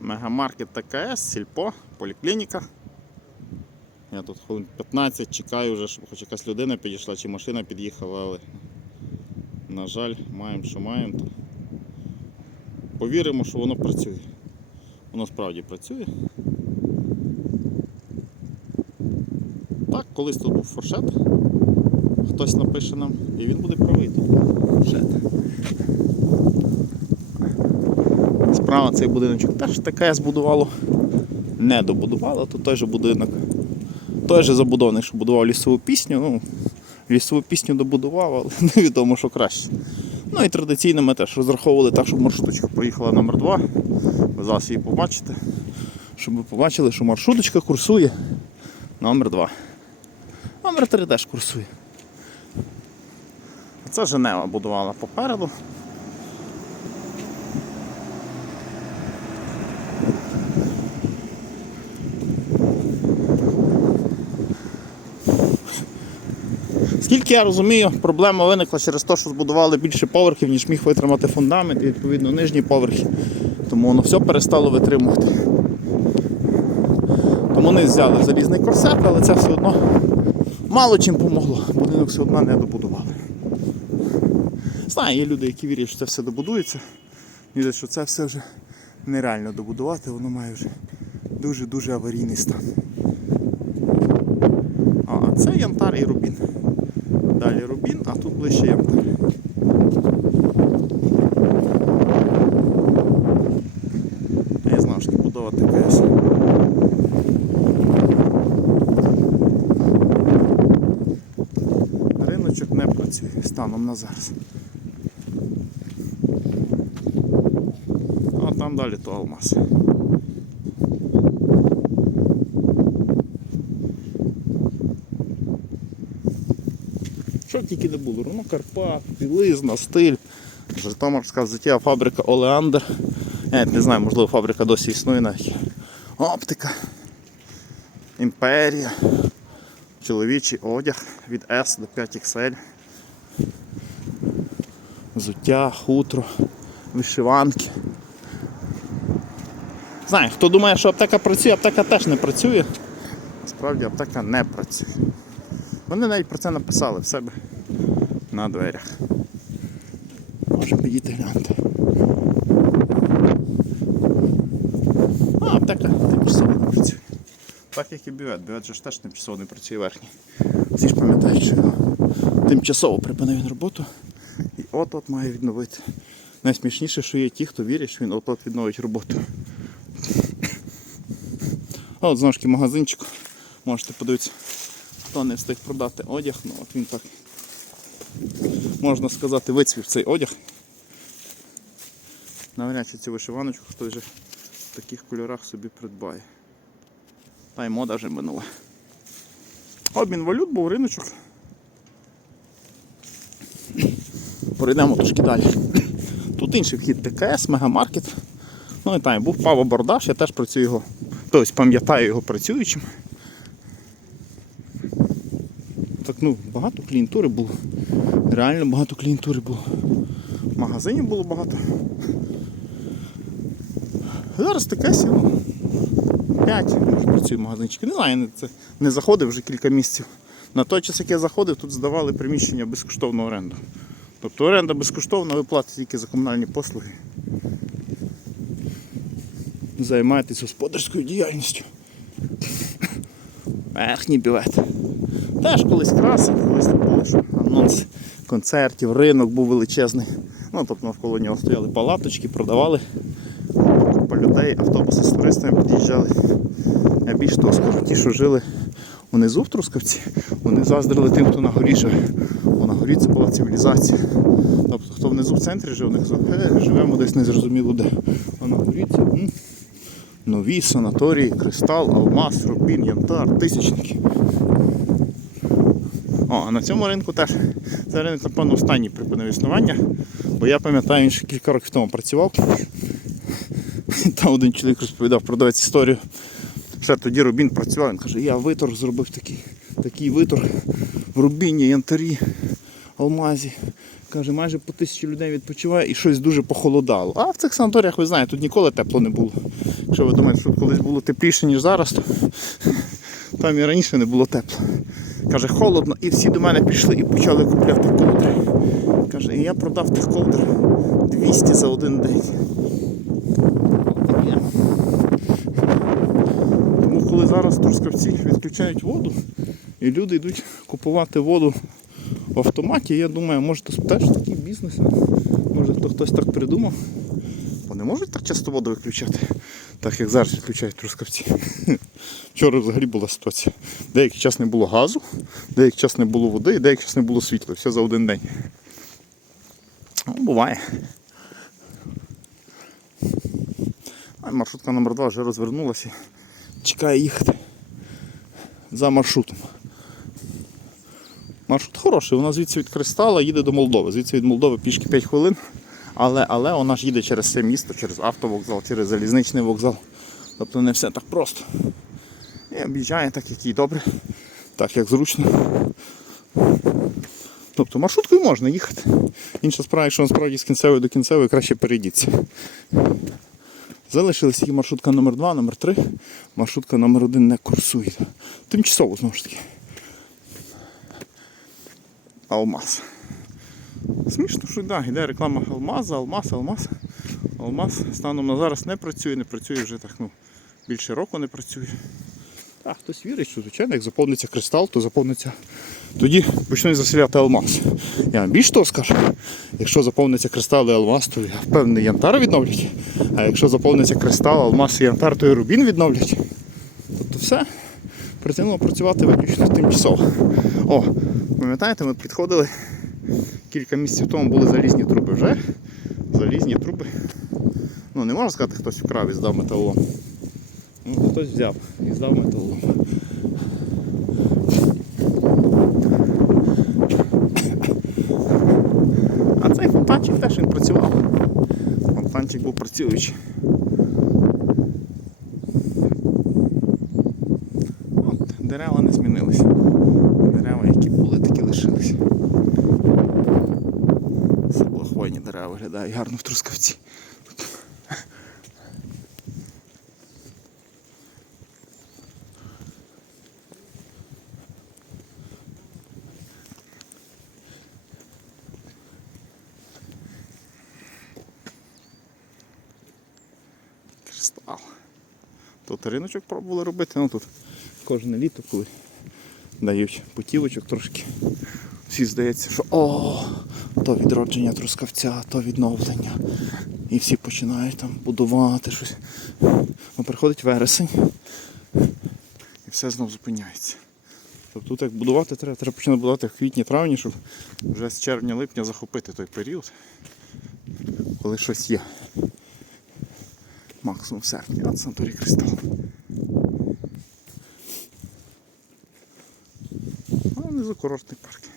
Мегамаркет ТКС, Сільпо, поліклініка. Я тут хвилин 15 чекаю вже, щоб хоч якась людина підійшла чи машина під'їхала, але на жаль, маємо, що маємо. То повіримо, що воно працює. Воно справді працює. Так, колись тут був форшет. Хтось напише нам, і він буде правий тут. Форшет. Справа цей будиночок теж ТКС будувало. Не добудувало, то той же будинок. Той же забудовник, що будував лісову пісню. Ну, лісову пісню добудував, але невідомо, що краще. Ну і традиційно ми теж розраховували так, щоб маршруточка проїхала номер 2 Ви зараз її побачите. Щоб ви побачили, що маршруточка курсує номер 2 Номер 3 теж курсує. Це Женева будувала попереду. Скільки я розумію, проблема виникла через те, що збудували більше поверхів, ніж міг витримати фундамент, і відповідно нижні поверхи. Тому воно все перестало витримувати. Тому не взяли залізний корсет, але це все одно мало чим помогло. Будинок все одно не добудували. Знаю, є люди, які вірять, що це все добудується. Вірять, що це все вже нереально добудувати, воно має вже дуже-дуже аварійний стан. А це янтар і рубін. Далі рубін, а тут ближче янтар. Я знав, що будова ТКС. Риночок не працює станом на зараз. А там далі то алмаз. Що тільки не було? Руно Карпат, білизна, стиль, Житомирська взуття, фабрика Олеандр. Я не знаю, можливо фабрика досі існує навіть. Оптика. Імперія. Чоловічий одяг від S до 5XL. Взуття, хутро, вишиванки. Знаю, хто думає, що аптека працює, аптека теж не працює. Насправді аптека не працює. Вони навіть про це написали в себе на дверях. Можемо підійти глянути. А, аптека тимчасово не працює. Так як і бювет. Бювет же ж теж тимчасово не працює верхній. Всі ж пам'ятають, що його тимчасово припинив він роботу. І от-от має відновити. Найсмішніше, що є ті, хто вірить, що він от-от відновить роботу. А от знову ж таки магазинчик. Можете подивитися, хто не встиг продати одяг, ну от він так, можна сказати, вицвів цей одяг. Навряд чи цю вишиваночку хтось вже в таких кольорах собі придбає. Та й мода вже минула. Обмін валют був риночок. Пройдемо трошки далі. Тут інший вхід ТКС, мегамаркет. Ну і там був Паво Бордаш, я теж працюю його, тобто пам'ятаю його працюючим. Так, ну, багато клієнтури було. Реально багато клієнтури було. Магазинів було багато. Зараз таке сіло. 5 може працює магазинчики. Не знаю, я не- це не заходив вже кілька місяців. На той час, як я заходив, тут здавали приміщення безкоштовну оренду. Тобто оренда безкоштовна, ви платите тільки за комунальні послуги. Займаєтесь господарською діяльністю. Верхній бювет. Теж колись красив, колись там були що анонс концертів, ринок був величезний. Ну, тобто навколо нього стояли палаточки, продавали. Купа людей, автобуси з туристами під'їжджали. А більш того скажу, ті, що жили унизу в Трускавці, вони заздрили тим, хто на горі живе. Бо на горі це була цивілізація. Тобто, хто внизу в центрі жив, них «Е, живемо десь незрозуміло де. А на горі це м, нові санаторії, кристал, алмаз, рубін, янтар, тисячники. О, а на цьому ринку теж цей ринок, напевно, останній припинив існування, бо я пам'ятаю, він ще кілька років тому працював. Там один чоловік розповідав, продавець історію. Ще тоді Рубін працював, він каже, я виторг зробив такий, такий виторг в Рубіні, Янтарі, Алмазі. Каже, майже по тисячі людей відпочиває і щось дуже похолодало. А в цих санаторіях, ви знаєте, тут ніколи тепло не було. Якщо ви думаєте, що колись було тепліше, ніж зараз, то там і раніше не було тепло. Каже, холодно, і всі до мене пішли і почали купляти ковдри. Каже, і я продав тих ковдр 200 за один день. Тому коли зараз трускавці відключають воду, і люди йдуть купувати воду в автоматі, я думаю, може це теж такий бізнес. Може то хтось так придумав. Бо не можуть так часто воду виключати, так як зараз відключають трускавці. Вчора взагалі була ситуація. Деякий час не було газу, деякий час не було води, і деякий час не було світла. Все за один день. Ну, буває. А маршрутка номер 2 вже розвернулася. Чекає їхати за маршрутом. Маршрут хороший, вона звідси від Кристала їде до Молдови. Звідси від Молдови пішки 5 хвилин. Але, але вона ж їде через це місто, через автовокзал, через залізничний вокзал. Тобто не все так просто. І об'їжджає так, як їй добре, так як зручно. Тобто маршруткою можна їхати. Інша справа, якщо насправді з кінцевої до кінцевої, краще перейдіться. Залишилась тільки маршрутка номер 2 номер 3 маршрутка номер 1 не курсує. Тимчасово знову ж таки. Алмаз. Смішно, що да, йде реклама Алмаза, Алмаз, Алмаз. Алмаз станом на зараз не працює, не працює вже так, ну, більше року не працює. А, хтось вірить, що звичайно, як заповниться кристал, то заповниться. Тоді почнуть заселяти алмаз. Я вам більш того скажу, якщо заповниться кристал і алмаз, то я впевнений янтар відновлять. А якщо заповниться кристал, алмаз і янтар, то і рубін відновлять. Тобто все притягнуло працювати виключно тимчасово. О, пам'ятаєте, ми підходили кілька місяців тому були залізні труби вже. Залізні труби. Ну не можна сказати, хтось вкрав і здав металолом. Ну, хтось взяв і здав металолом. А цей фонтанчик теж він працював. Фонтанчик був працюючий. От, дерева не змінилися. Дерева, які були, такі лишилися. Саблохвойні дерева виглядають гарно в трускавці. Кристал. Тут риночок пробували робити, ну тут кожне літо, коли дають путівочок трошки. Всі здається, що о, то відродження трускавця, то відновлення. І всі починають там будувати щось. Ну, приходить вересень і все знов зупиняється. Тобто тут як будувати треба, треба починати будувати в квітні-травні, щоб вже з червня-липня захопити той період, коли щось є. Максимум в серпні, а Санторі Кристал. А внизу курортний парк.